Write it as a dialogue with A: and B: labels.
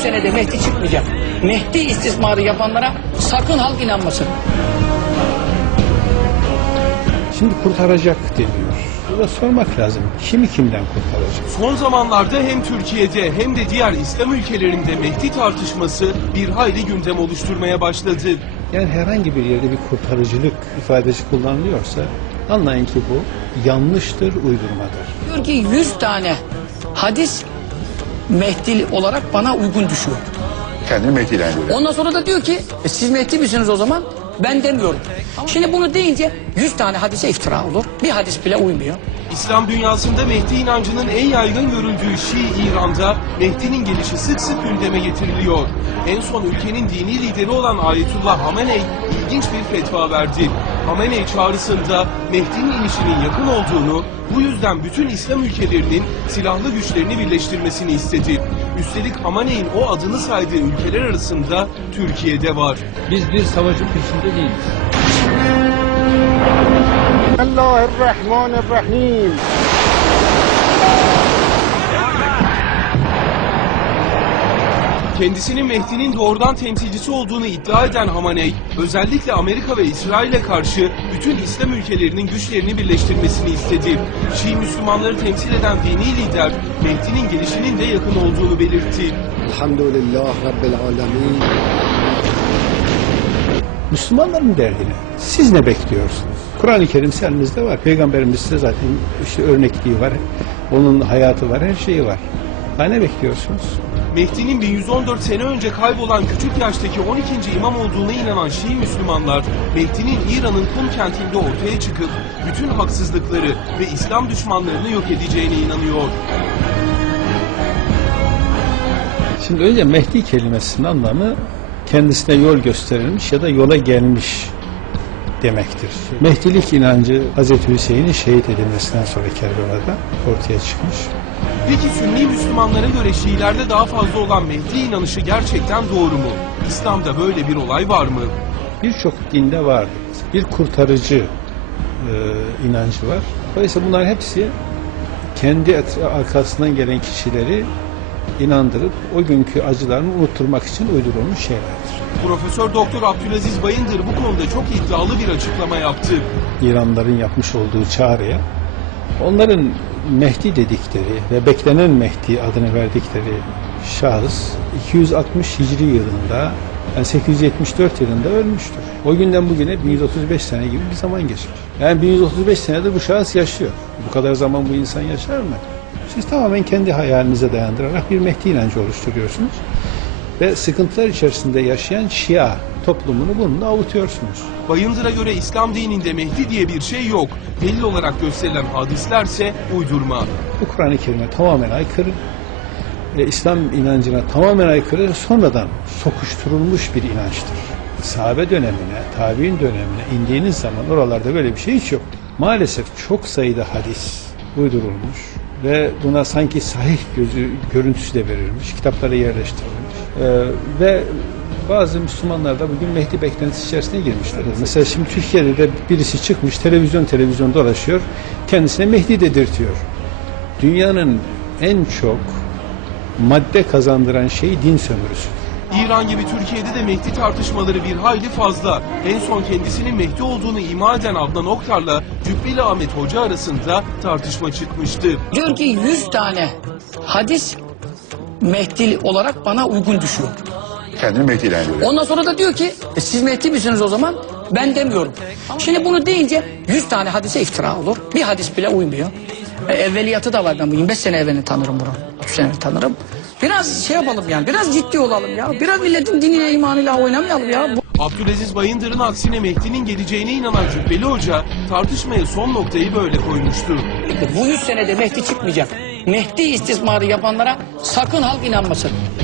A: senede Mehdi çıkmayacak. Mehdi istismarı yapanlara sakın halk inanmasın.
B: Şimdi kurtaracak deniyor. Burada sormak lazım. Kimi kimden kurtaracak?
C: Son zamanlarda hem Türkiye'de hem de diğer İslam ülkelerinde Mehdi tartışması bir hayli gündem oluşturmaya başladı.
B: Yani herhangi bir yerde bir kurtarıcılık ifadesi kullanılıyorsa anlayın ki bu yanlıştır, uydurmadır.
A: Diyor ki 100 tane hadis Mehdi olarak bana uygun düşüyor.
D: Kendini Mehdi ilan ediyor.
A: Ondan sonra da diyor ki siz Mehdi misiniz o zaman? Ben demiyorum. Şimdi bunu deyince 100 tane hadise iftira olur. Bir hadis bile uymuyor.
C: İslam dünyasında Mehdi inancının en yaygın görüldüğü Şii İran'da Mehdi'nin gelişi sık sık gündeme getiriliyor. En son ülkenin dini lideri olan Ayetullah Hameney ilginç bir fetva verdi. Hameney çağrısında Mehdi'nin inişinin yakın olduğunu, bu yüzden bütün İslam ülkelerinin silahlı güçlerini birleştirmesini istedi. Üstelik Hameney'in o adını saydığı ülkeler arasında Türkiye'de var.
B: Biz bir savaşın peşinde değiliz.
E: Bismillahirrahmanirrahim.
C: Kendisinin Mehdi'nin doğrudan temsilcisi olduğunu iddia eden Hameney, özellikle Amerika ve İsrail'e karşı bütün İslam ülkelerinin güçlerini birleştirmesini istedi. Şii Müslümanları temsil eden dini lider, Mehdi'nin gelişinin de yakın olduğunu belirtti.
E: Elhamdülillah Rabbil alemin.
B: Müslümanların derdine siz ne bekliyorsunuz? Kur'an-ı Kerim elinizde var. Peygamberimiz size zaten işte örnekliği var. Onun hayatı var, her şeyi var. Daha ne bekliyorsunuz?
C: Mehdi'nin 1114 sene önce kaybolan küçük yaştaki 12. imam olduğuna inanan Şii Müslümanlar, Mehdi'nin İran'ın Kum kentinde ortaya çıkıp bütün haksızlıkları ve İslam düşmanlarını yok edeceğine inanıyor.
B: Şimdi önce Mehdi kelimesinin anlamı kendisine yol gösterilmiş ya da yola gelmiş demektir. Mehdilik inancı Hazreti Hüseyin'in şehit edilmesinden sonra Kerbela'da ortaya çıkmış.
C: Peki Sünni Müslümanlara göre Şiilerde daha fazla olan Mehdi inanışı gerçekten doğru mu? İslam'da böyle bir olay var mı?
B: Birçok dinde vardır. Bir kurtarıcı inancı var. Dolayısıyla bunların hepsi kendi arkasından gelen kişileri inandırıp o günkü acılarını unutturmak için uydurulmuş şeylerdir.
C: Profesör Doktor Abdülaziz Bayındır bu konuda çok iddialı bir açıklama yaptı.
B: İranlıların yapmış olduğu çağrıya onların Mehdi dedikleri ve beklenen Mehdi adını verdikleri şahıs 260 Hicri yılında, yani 874 yılında ölmüştür. O günden bugüne 1135 sene gibi bir zaman geçmiş. Yani 1135 senedir bu şahıs yaşıyor. Bu kadar zaman bu insan yaşar mı? Siz tamamen kendi hayalinize dayandırarak bir Mehdi inancı oluşturuyorsunuz. Ve sıkıntılar içerisinde yaşayan Şia toplumunu bununla avutuyorsunuz.
C: Bayındır'a göre İslam dininde Mehdi diye bir şey yok. Delil olarak gösterilen hadislerse uydurma.
B: Bu Kur'an-ı Kerim'e tamamen aykırı ve İslam inancına tamamen aykırı, sonradan sokuşturulmuş bir inançtır. Sahabe dönemine, tabi'in dönemine indiğiniz zaman oralarda böyle bir şey hiç yok. Maalesef çok sayıda hadis uydurulmuş ve buna sanki sahih görüntüsü de verilmiş, kitaplara yerleştirilmiş ve bazı Müslümanlar da bugün Mehdi beklentisi içerisine girmişler. Mesela şimdi Türkiye'de de birisi çıkmış, televizyon dolaşıyor, kendisine Mehdi dedirtiyor. Dünyanın en çok madde kazandıran şey din sömürüsüdür.
C: İran gibi Türkiye'de de Mehdi tartışmaları bir hayli fazla. En son kendisinin Mehdi olduğunu ima eden Adnan Oktar'la Cübbeli Ahmet Hoca arasında tartışma çıkmıştı.
A: Diyor ki 100 tane hadis Mehdi olarak bana uygun düşüyor.
D: Kendini Mehdi ilan ediyor.
A: Ondan sonra da diyor ki siz Mehdi misiniz o zaman? Ben demiyorum. Şimdi bunu deyince 100 tane hadise iftira olur. Bir hadis bile uymuyor. Evveliyatı da var, ben bu 25 sene evvelini tanırım bunu. 30 sene tanırım. Biraz şey yapalım yani, biraz ciddi olalım ya. Biraz milletin dinine, imanıyla oynamayalım ya.
C: Abdülaziz Bayındır'ın aksine Mehdi'nin geleceğine inanan Cübbeli Hoca tartışmaya son noktayı böyle koymuştu.
A: Bu 100 senede Mehdi çıkmayacak. Mehdi istismarı yapanlara sakın halk inanmasın.